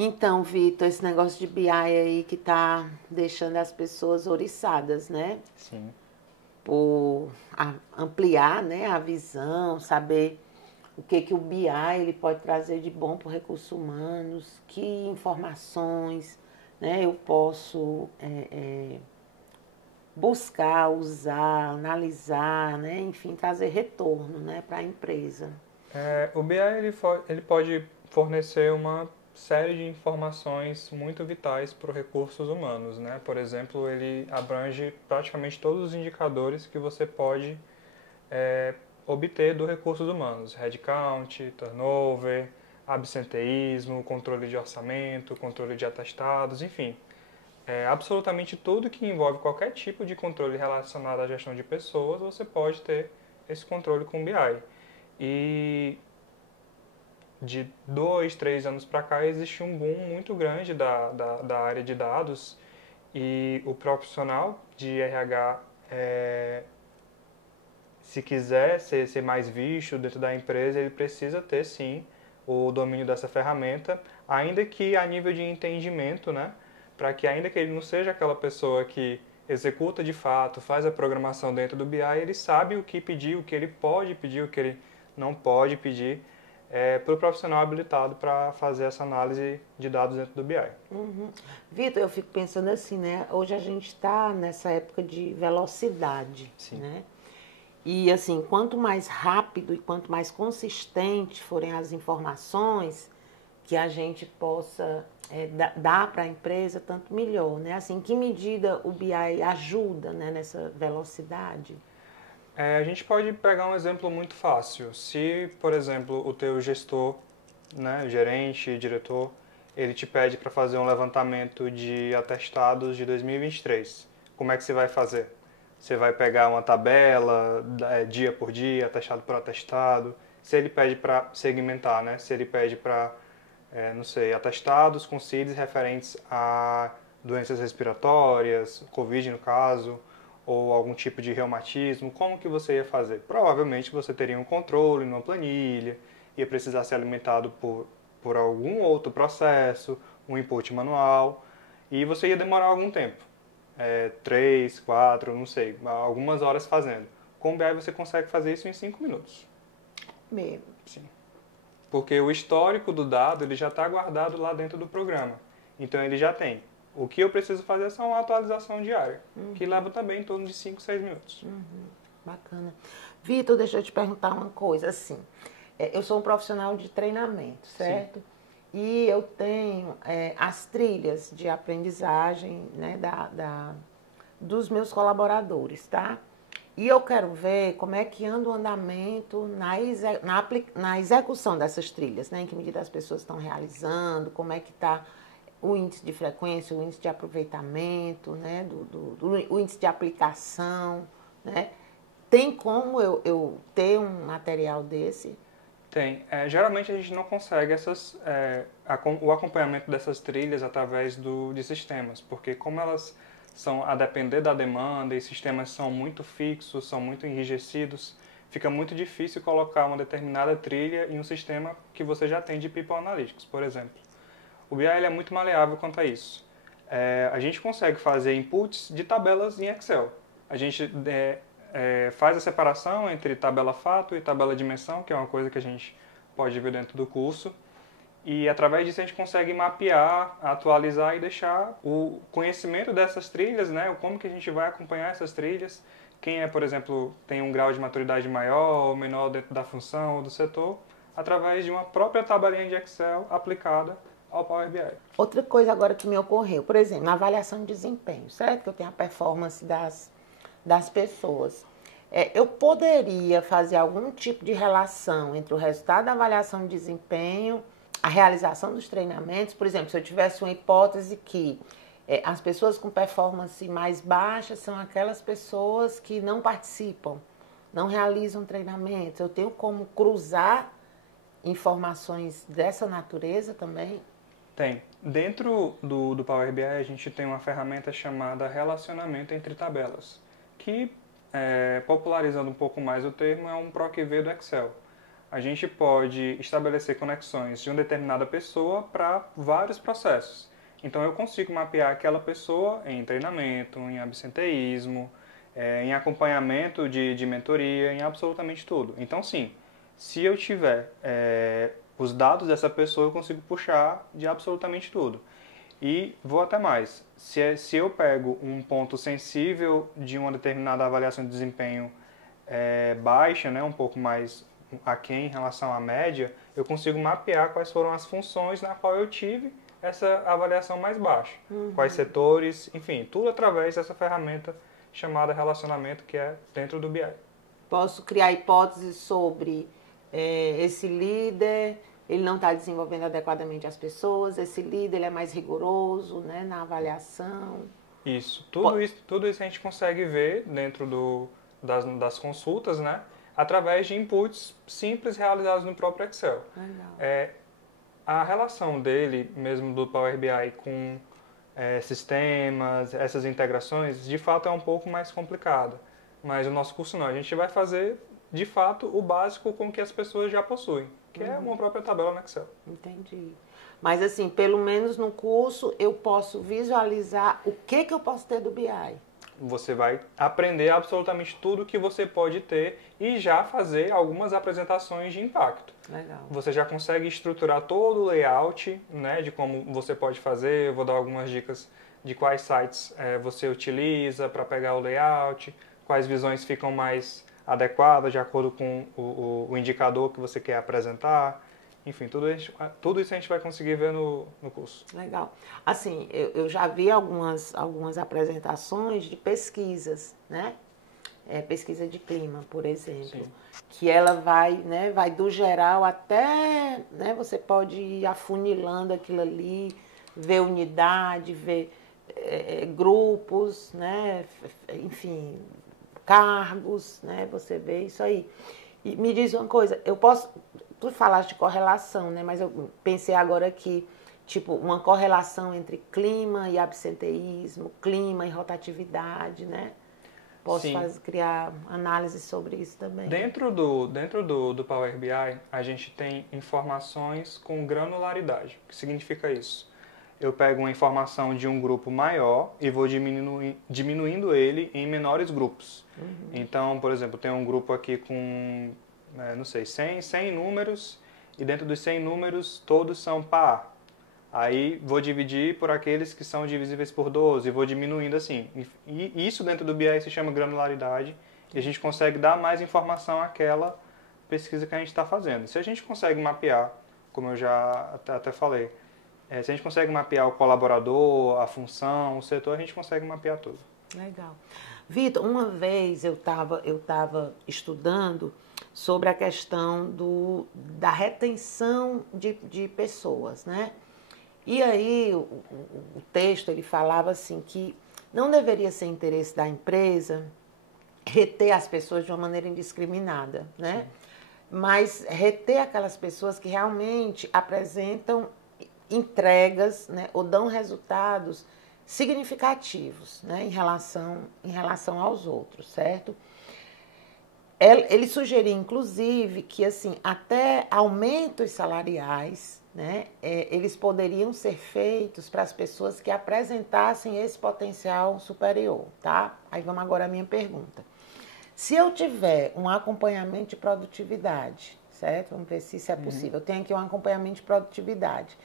Então, Vitor, esse negócio de BI aí que tá deixando as pessoas oriçadas, né? Sim. Por ampliar, né, a visão, saber o que o BI ele pode trazer de bom para os recursos humanos, que informações, né, eu posso buscar, usar, analisar, né, enfim, trazer retorno, né, para a empresa. O BI ele pode fornecer uma série de informações muito vitais para os recursos humanos, né? Por exemplo, ele abrange praticamente todos os indicadores que você pode é, obter dos recursos humanos: headcount, turnover, absenteísmo, controle de orçamento, controle de atestados, enfim. Absolutamente tudo que envolve qualquer tipo de controle relacionado à gestão de pessoas, você pode ter esse controle com o BI. E de 2, 3 anos para cá existe um boom muito grande da área de dados e o profissional de RH, se quiser ser mais visto dentro da empresa, ele precisa ter sim o domínio dessa ferramenta, ainda que a nível de entendimento, né? Para que ainda que ele não seja aquela pessoa que executa de fato, faz a programação dentro do BI, ele sabe o que pedir, o que ele pode pedir, o que ele não pode pedir, para o profissional habilitado para fazer essa análise de dados dentro do BI. Uhum. Vitor, eu fico pensando assim, né? Hoje a gente está nessa época de velocidade, Sim. né? E assim, quanto mais rápido e quanto mais consistente forem as informações que a gente possa dar para a empresa, tanto melhor, né? Assim, em que medida o BI ajuda, né, nessa velocidade? A gente pode pegar um exemplo muito fácil. Se, por exemplo, o teu gestor, né, gerente, diretor, ele te pede para fazer um levantamento de atestados de 2023, como é que você vai fazer? Você vai pegar uma tabela, dia por dia, atestado por atestado. Se ele pede para segmentar, né? Se ele pede para, não sei, atestados com CIDs referentes a doenças respiratórias, Covid no caso, ou algum tipo de reumatismo, como que você ia fazer? Provavelmente você teria um controle numa planilha, ia precisar ser alimentado por algum outro processo, um input manual, e você ia demorar algum tempo. 3, 4, não sei, algumas horas fazendo. Com o BI você consegue fazer isso em 5 minutos. Mesmo. Sim. Porque o histórico do dado ele já está guardado lá dentro do programa. Então ele já tem. O que eu preciso fazer é só uma atualização diária, que leva também em torno de 5, 6 minutos. Bacana. Vitor, deixa eu te perguntar uma coisa, assim, eu sou um profissional de treinamento, Sim. certo? E eu tenho as trilhas de aprendizagem, né, dos meus colaboradores, tá? E eu quero ver como é que anda o andamento na execução dessas trilhas, né? Em que medida as pessoas estão realizando, como é que está o índice de frequência, o índice de aproveitamento, né? O índice de aplicação, né? Tem como eu ter um material desse? Tem. Geralmente a gente não consegue o acompanhamento dessas trilhas através de sistemas, porque como elas são a depender da demanda e sistemas são muito fixos, são muito enrijecidos, fica muito difícil colocar uma determinada trilha em um sistema que você já tem de People Analytics, por exemplo. O BI ele é muito maleável quanto a isso. A gente consegue fazer inputs de tabelas em Excel. A gente faz a separação entre tabela fato e tabela dimensão, que é uma coisa que a gente pode ver dentro do curso. E através disso a gente consegue mapear, atualizar e deixar o conhecimento dessas trilhas, né? Como que a gente vai acompanhar essas trilhas. Quem por exemplo, tem um grau de maturidade maior ou menor dentro da função ou do setor, através de uma própria tabelinha de Excel aplicada ao Power BI. Outra coisa agora que me ocorreu, por exemplo, na avaliação de desempenho, certo? Que eu tenho a performance das pessoas. Eu poderia fazer algum tipo de relação entre o resultado da avaliação de desempenho, a realização dos treinamentos. Por exemplo, se eu tivesse uma hipótese que as pessoas com performance mais baixa são aquelas pessoas que não participam, não realizam treinamentos. Eu tenho como cruzar informações dessa natureza também? Tem. Dentro do Power BI a gente tem uma ferramenta chamada relacionamento entre tabelas, que, popularizando um pouco mais o termo, é um PROC-V do Excel. a gente pode estabelecer conexões de uma determinada pessoa para vários processos. Então, eu consigo mapear aquela pessoa em treinamento, em absenteísmo, em acompanhamento de mentoria, em absolutamente tudo. Então, sim, se eu tiver os dados dessa pessoa, eu consigo puxar de absolutamente tudo. E vou até mais. Se eu pego um ponto sensível de uma determinada avaliação de desempenho baixa, né, um pouco mais aquém em relação à média, eu consigo mapear quais foram as funções na qual eu tive essa avaliação mais baixa. Quais setores, enfim, tudo através dessa ferramenta chamada relacionamento, que é dentro do BI. Posso criar hipóteses sobre esse líder, ele não está desenvolvendo adequadamente as pessoas, esse líder ele é mais rigoroso, né, na avaliação. Isso, tudo isso a gente consegue ver dentro das consultas, né, através de inputs simples realizados no próprio Excel. Legal. A relação dele, mesmo do Power BI, com sistemas, essas integrações, de fato é um pouco mais complicada. Mas o nosso curso não, a gente vai fazer, de fato, o básico com que as pessoas já possuem, que é uma própria tabela no Excel. Entendi. Mas assim, pelo menos no curso eu posso visualizar o que eu posso ter do BI. Você vai aprender absolutamente tudo que você pode ter e já fazer algumas apresentações de impacto. Legal. Você já consegue estruturar todo o layout, né, de como você pode fazer. Eu vou dar algumas dicas de quais sites você utiliza para pegar o layout, quais visões ficam mais adequadas de acordo com o indicador que você quer apresentar. Enfim, tudo isso a gente vai conseguir ver no curso. Legal. Assim, eu já vi algumas apresentações de pesquisas, né? Pesquisa de clima, por exemplo. Sim. Que ela vai, né, vai do geral até, né, você pode ir afunilando aquilo ali, ver unidade, ver grupos, né, enfim, cargos, né, você vê isso aí. E me diz uma coisa, tu falaste de correlação, né, mas eu pensei agora que, tipo, uma correlação entre clima e absenteísmo, clima e rotatividade, né? Posso criar análise sobre isso também. Dentro do Power BI, a gente tem informações com granularidade. O que significa isso? Eu pego uma informação de um grupo maior e vou diminuindo ele em menores grupos. Então, por exemplo, tem um grupo aqui com, não sei, 100 números, e dentro dos 100 números todos são par. Aí vou dividir por aqueles que são divisíveis por 12 e vou diminuindo assim. E isso dentro do BI se chama granularidade e a gente consegue dar mais informação àquela pesquisa que a gente está fazendo. Se a gente consegue mapear, como eu já até falei, se a gente consegue mapear o colaborador, a função, o setor, a gente consegue mapear tudo. Legal. Vitor, uma vez eu tava estudando sobre a questão da retenção de pessoas, né? E aí o texto ele falava assim que não deveria ser interesse da empresa reter as pessoas de uma maneira indiscriminada, né? Sim. Mas reter aquelas pessoas que realmente apresentam entregas, né, ou dão resultados significativos, né, em relação aos outros, certo? Ele sugeria, inclusive, que assim, até aumentos salariais, né, eles poderiam ser feitos para as pessoas que apresentassem esse potencial superior, tá? Aí vamos agora à minha pergunta. Se eu tiver um acompanhamento de produtividade, certo? Vamos ver se isso é possível. Eu tenho aqui um acompanhamento de produtividade.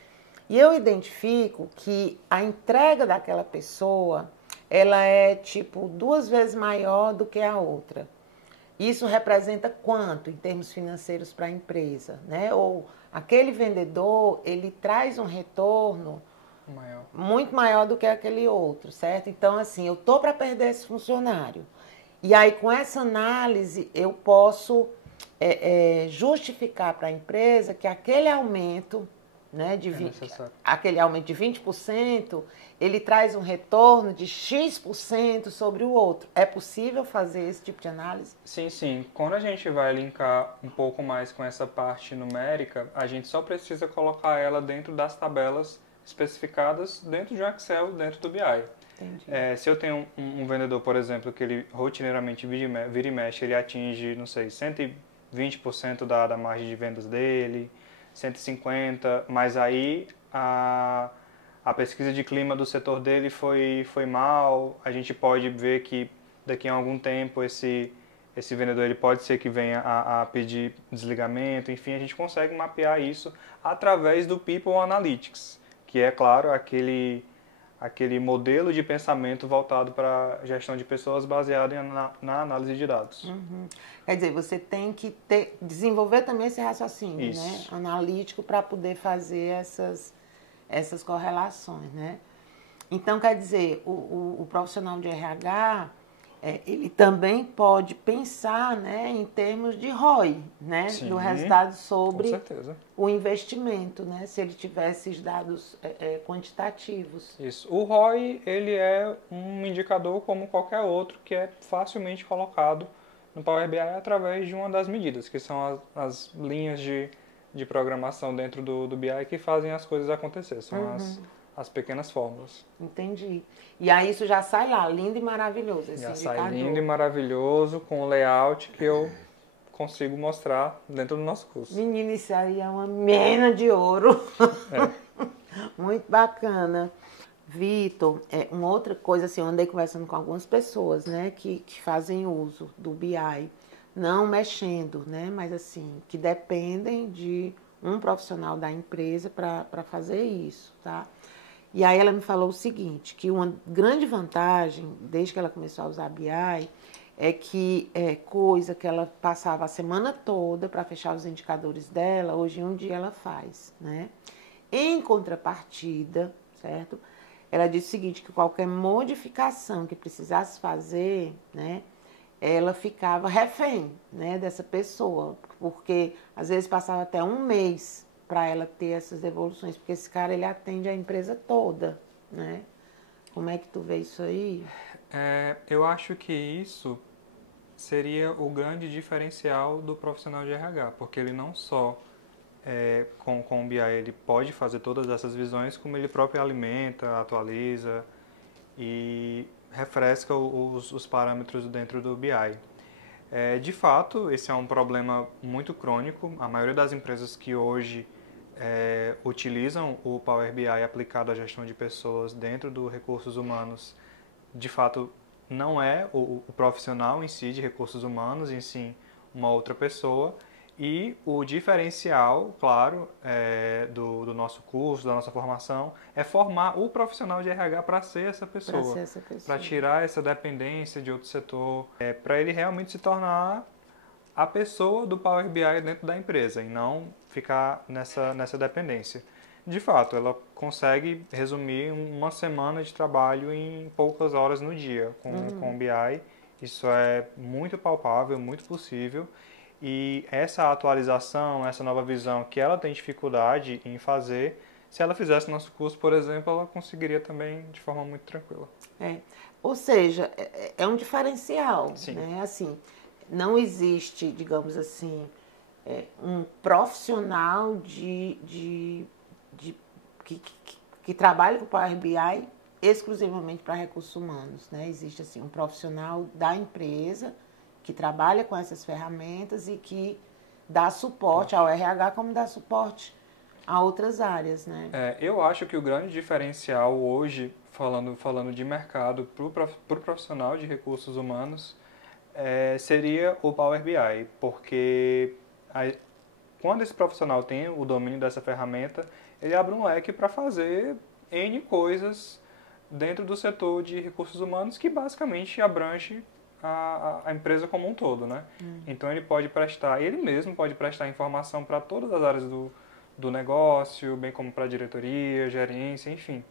E eu identifico que a entrega daquela pessoa, ela é tipo 2 vezes maior do que a outra. Isso representa quanto em termos financeiros para a empresa, né? Ou aquele vendedor, ele traz um retorno muito maior do que aquele outro, certo? Então, assim, eu tô para perder esse funcionário. E aí, com essa análise, eu posso justificar para a empresa que aquele aumento, né, aquele aumento de 20%, ele traz um retorno de X% sobre o outro. É possível fazer esse tipo de análise? Sim, sim. Quando a gente vai linkar um pouco mais com essa parte numérica, a gente só precisa colocar ela dentro das tabelas especificadas dentro de um Excel, dentro do BI. Se eu tenho um vendedor, por exemplo, que ele rotineiramente vira e mexe, ele atinge, não sei, 20% da margem de vendas dele, 150%, mas aí a pesquisa de clima do setor dele foi mal, a gente pode ver que daqui a algum tempo esse vendedor ele pode ser que venha a pedir desligamento, enfim, a gente consegue mapear isso através do People Analytics, que é, claro, aquele modelo de pensamento voltado para a gestão de pessoas baseado na análise de dados. Uhum. Quer dizer, você tem que desenvolver também esse raciocínio, né, analítico, para poder fazer essas correlações, né? Então, quer dizer, o profissional de RH, ele também pode pensar, né, em termos de ROI, né, Sim, do resultado sobre com certeza. o investimento, né, se ele tiver esses dados quantitativos. Isso. O ROI, ele é um indicador como qualquer outro que é facilmente colocado no Power BI através de uma das medidas, que são as linhas de programação dentro do BI que fazem as coisas acontecer, são as pequenas fórmulas. Entendi. E aí isso já sai lá, lindo e maravilhoso, esse Já indicador. sai lindo e maravilhoso, com o layout que eu consigo mostrar dentro do nosso curso. Menina, isso aí é uma mina de ouro. Muito bacana. Vitor, uma outra coisa, assim, eu andei conversando com algumas pessoas, né, que fazem uso do BI, não mexendo, né, mas assim, que dependem de um profissional da empresa para fazer isso, tá? E aí ela me falou o seguinte, que uma grande vantagem, desde que ela começou a usar BI, é que coisa que ela passava a semana toda para fechar os indicadores dela, hoje em um dia ela faz, né? Em contrapartida, certo? Ela disse o seguinte, que qualquer modificação que precisasse fazer, né, ela ficava refém, né, dessa pessoa, porque às vezes passava até um mês para ela ter essas evoluções, porque esse cara ele atende a empresa toda, né? Como é que tu vê isso aí? Eu acho que isso seria o grande diferencial do profissional de RH, porque ele não só com o BI ele pode fazer todas essas visões, como ele próprio alimenta, atualiza e refresca os parâmetros dentro do BI. De fato, esse é um problema muito crônico. A maioria das empresas que hoje utilizam o Power BI aplicado à gestão de pessoas dentro do recursos humanos, de fato, não é o profissional em si de recursos humanos, em si uma outra pessoa. E o diferencial, claro, do nosso curso, da nossa formação, é formar o profissional de RH para ser essa pessoa, para tirar essa dependência de outro setor, para ele realmente se tornar a pessoa do Power BI dentro da empresa e não ficar nessa dependência. De fato, ela consegue resumir uma semana de trabalho em poucas horas no dia com o BI. Isso é muito palpável, muito possível. E essa atualização, essa nova visão que ela tem dificuldade em fazer, se ela fizesse nosso curso, por exemplo, ela conseguiria também de forma muito tranquila. Ou seja, é um diferencial, Sim. né? Assim, não existe, digamos assim, um profissional que trabalha com o Power BI exclusivamente para recursos humanos, né? Existe assim um profissional da empresa que trabalha com essas ferramentas e que dá suporte ao RH como dá suporte a outras áreas, né? Eu acho que o grande diferencial hoje, falando de mercado para o profissional de recursos humanos, seria o Power BI, porque quando esse profissional tem o domínio dessa ferramenta, ele abre um leque para fazer N coisas dentro do setor de recursos humanos que basicamente abrange a empresa como um todo, né? Então ele mesmo pode prestar informação para todas as áreas do negócio, bem como para a diretoria, gerência, enfim.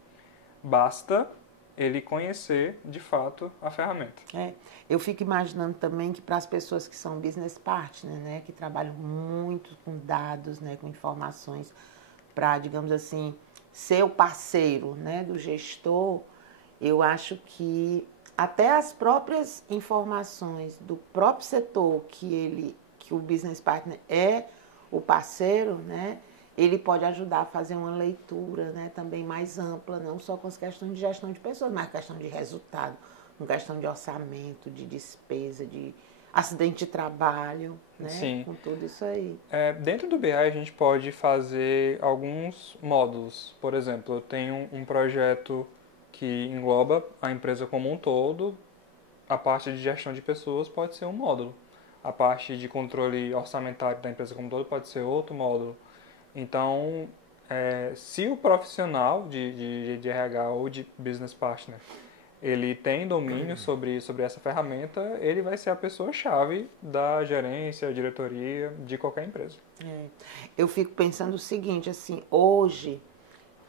Basta ele conhecer, de fato, a ferramenta. Eu fico imaginando também que para as pessoas que são business partner, né, que trabalham muito com dados, né, com informações, para, digamos assim, ser o parceiro, né, do gestor, eu acho que até as próprias informações do próprio setor que o business partner é o parceiro, né, ele pode ajudar a fazer uma leitura, né, também mais ampla, não só com as questões de gestão de pessoas, mas questão de resultado, com questão de orçamento, de despesa, de acidente de trabalho, né? Sim. Com tudo isso aí. Dentro do BI a gente pode fazer alguns módulos. Por exemplo, eu tenho um projeto que engloba a empresa como um todo. A parte de gestão de pessoas pode ser um módulo. A parte de controle orçamentário da empresa como um todo pode ser outro módulo. Então, se o profissional de RH ou de business partner ele tem domínio sobre essa ferramenta, ele vai ser a pessoa-chave da gerência, diretoria de qualquer empresa. Eu fico pensando o seguinte, assim, hoje,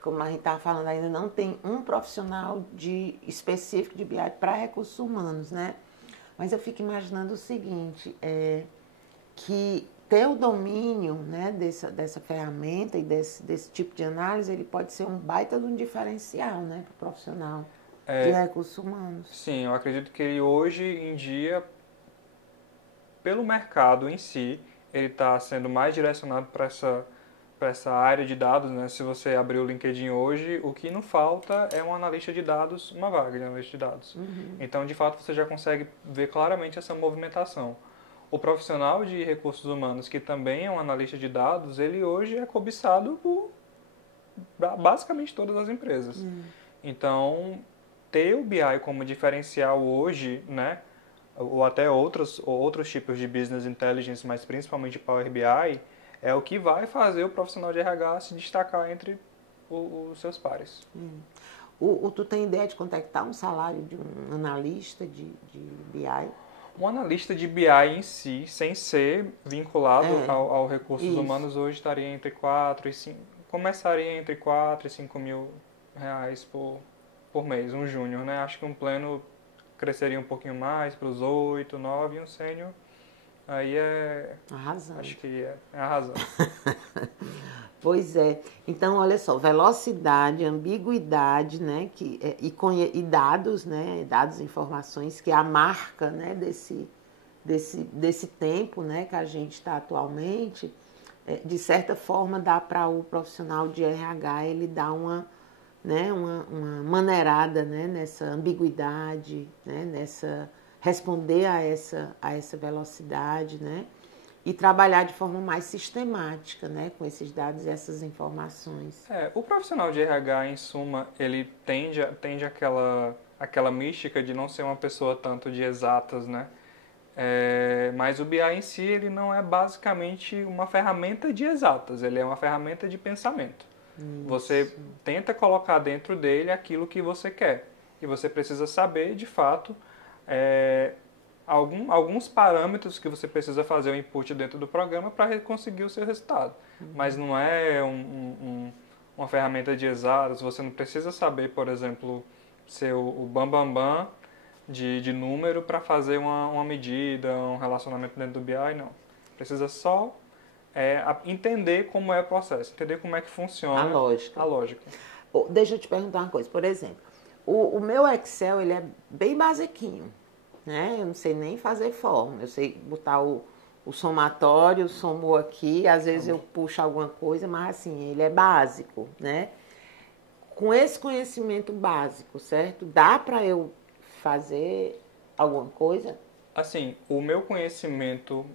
como a gente estava falando, ainda não tem um profissional específico de BI para recursos humanos, né? Mas eu fico imaginando o seguinte, que ter o domínio, né, dessa ferramenta e desse tipo de análise, ele pode ser um baita de um diferencial, né, para o profissional de recursos humanos. Sim, eu acredito que ele hoje em dia, pelo mercado em si, ele está sendo mais direcionado para essa área de dados, né? Se você abrir o LinkedIn hoje, o que não falta é um analista de dados, uma vaga de analista de dados. Então, de fato, você já consegue ver claramente essa movimentação. O profissional de recursos humanos, que também é um analista de dados, ele hoje é cobiçado por basicamente todas as empresas. Então, ter o BI como diferencial hoje, né, ou até outros tipos de business intelligence, mas principalmente Power BI, é o que vai fazer o profissional de RH se destacar entre os seus pares. Tu tem ideia de quanto é que está um salário de um analista de BI? Um analista de BI em si, sem ser vinculado ao recursos humanos, hoje estaria entre 4 e 5, começaria entre 4 e 5 mil reais por mês, um júnior, né? Acho que um pleno cresceria um pouquinho mais para os 8, 9 e um sênior, aí Arrasando. Acho que é a razão. Pois é. Então, olha só, velocidade, ambiguidade, né, e dados, né, dados e informações, que é a marca, né, desse tempo, né, que a gente está atualmente, de certa forma dá para o profissional de RH ele dar uma maneirada, né, nessa ambiguidade, né, responder a essa velocidade, né, e trabalhar de forma mais sistemática, né, com esses dados e essas informações. O profissional de RH, em suma, ele tende aquela mística de não ser uma pessoa tanto de exatas, né? Mas o BI em si, ele não é basicamente uma ferramenta de exatas, ele é uma ferramenta de pensamento. Isso. Você tenta colocar dentro dele aquilo que você quer. E você precisa saber, de fato, alguns parâmetros que você precisa fazer o input dentro do programa para conseguir o seu resultado. Mas não é uma ferramenta de exatas, você não precisa saber, por exemplo, ser o bam de número para fazer uma medida, um relacionamento dentro do BI, não. Precisa só entender como é o processo, entender como é que funciona a lógica. Deixa eu te perguntar uma coisa, por exemplo, o meu Excel ele é bem basiquinho, né? Eu não sei nem fazer fórmula, eu sei botar o somatório, somou aqui, às vezes eu puxo alguma coisa, mas assim, ele é básico, né? Com esse conhecimento básico, certo? Dá para eu fazer alguma coisa? Assim, o meu conhecimento,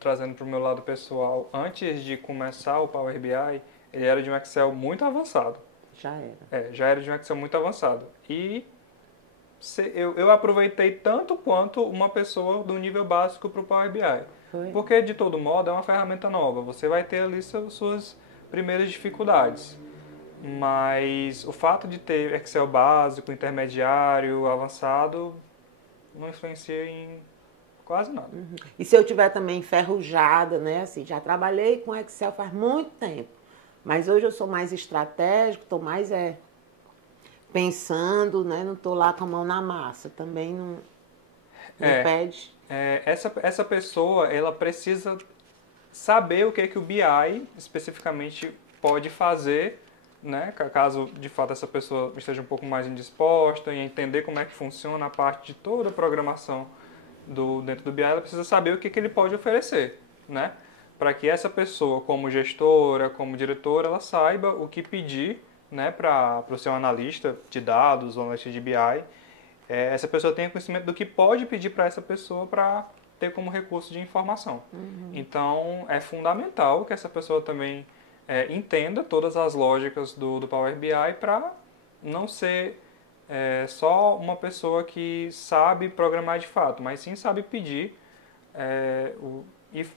trazendo para o meu lado pessoal, antes de começar o Power BI, ele era de um Excel muito avançado. Já era. Já era de um Excel muito avançado. E eu aproveitei tanto quanto uma pessoa do nível básico para o Power BI. Porque, de todo modo, é uma ferramenta nova. Você vai ter ali suas primeiras dificuldades. Mas o fato de ter Excel básico, intermediário, avançado, não influencia em quase nada. E se eu tiver também enferrujada, né? Assim, já trabalhei com Excel faz muito tempo. Mas hoje eu sou mais estratégico, estou mais pensando, né? Não estou lá com a mão na massa. Também não pede. Essa pessoa, ela precisa saber o que o BI especificamente pode fazer, né? Caso de fato essa pessoa esteja um pouco mais indisposta em entender como é que funciona a parte de toda a programação dentro do BI, ela precisa saber o que ele pode oferecer, né? Para que essa pessoa, como gestora, como diretora, ela saiba o que pedir, né, para o seu analista de dados, ou analista de BI, essa pessoa tenha conhecimento do que pode pedir para essa pessoa para ter como recurso de informação. Então, é fundamental que essa pessoa também entenda todas as lógicas do Power BI para não ser só uma pessoa que sabe programar de fato, mas sim sabe pedir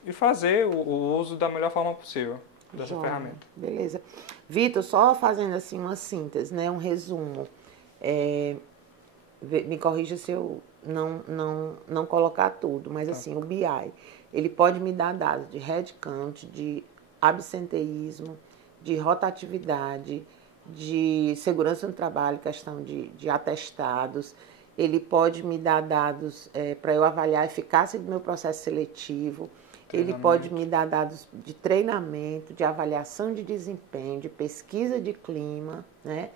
e fazer o uso da melhor forma possível dessa ferramenta. Beleza. Vitor, só fazendo assim uma síntese, né, um resumo. Me corrija se eu não colocar tudo, mas assim, o BI, ele pode me dar dados de headcount, de absenteísmo, de rotatividade, de segurança no trabalho, questão de atestados. Ele pode me dar dados para eu avaliar a eficácia do meu processo seletivo. Ele pode me dar dados de treinamento, de avaliação de desempenho, de pesquisa de clima, né?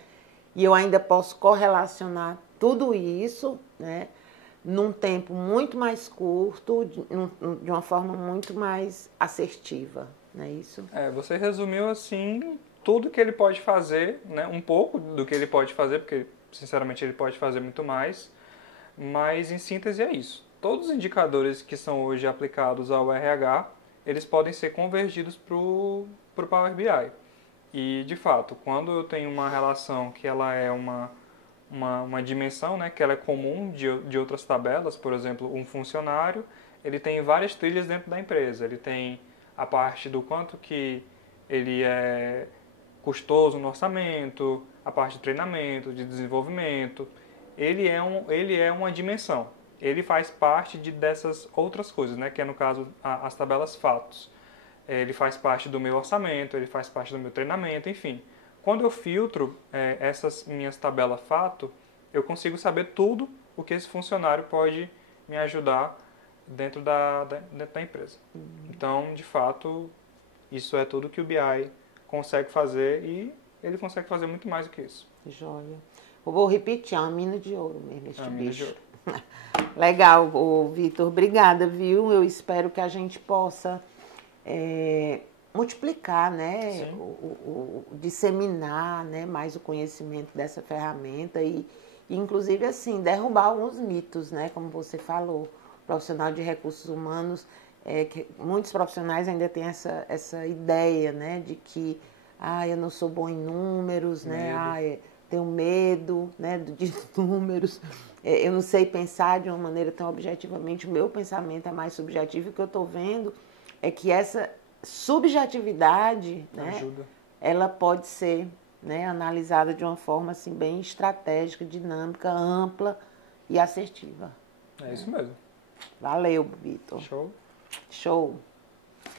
E eu ainda posso correlacionar tudo isso, né, num tempo muito mais curto, de uma forma muito mais assertiva, não é isso? Você resumiu assim tudo que ele pode fazer, né? Um pouco do que ele pode fazer, porque sinceramente ele pode fazer muito mais, mas em síntese é isso. Todos os indicadores que são hoje aplicados ao RH, eles podem ser convergidos para o Power BI. E, de fato, quando eu tenho uma relação que ela é uma dimensão, né, que ela é comum de outras tabelas, por exemplo, um funcionário, ele tem várias trilhas dentro da empresa. Ele tem a parte do quanto que ele é custoso no orçamento, a parte de treinamento, de desenvolvimento. Ele é uma dimensão. Ele faz parte dessas outras coisas, né, que é, no caso, as tabelas fatos. Ele faz parte do meu orçamento, ele faz parte do meu treinamento, enfim. Quando eu filtro essas minhas tabelas fato, eu consigo saber tudo o que esse funcionário pode me ajudar dentro da empresa. Então, de fato, isso é tudo que o BI consegue fazer e ele consegue fazer muito mais do que isso. Joia. Eu vou repetir, é uma mina de ouro mesmo, este mina de bicho. ouro. Legal, Vitor. Obrigada, viu? Eu espero que a gente possa multiplicar, né? Disseminar, né, mais o conhecimento dessa ferramenta e, inclusive, assim, derrubar alguns mitos, né? Como você falou, profissional de recursos humanos, que muitos profissionais ainda têm essa ideia, né, de que eu não sou bom em números, né? Tenho medo, né, de números. Eu não sei pensar de uma maneira tão objetivamente. O meu pensamento é mais subjetivo. O que eu estou vendo é que essa subjetividade, né, ela pode ser, né, analisada de uma forma assim, bem estratégica, dinâmica, ampla e assertiva. É isso mesmo. Valeu, Vitor. Show. Show.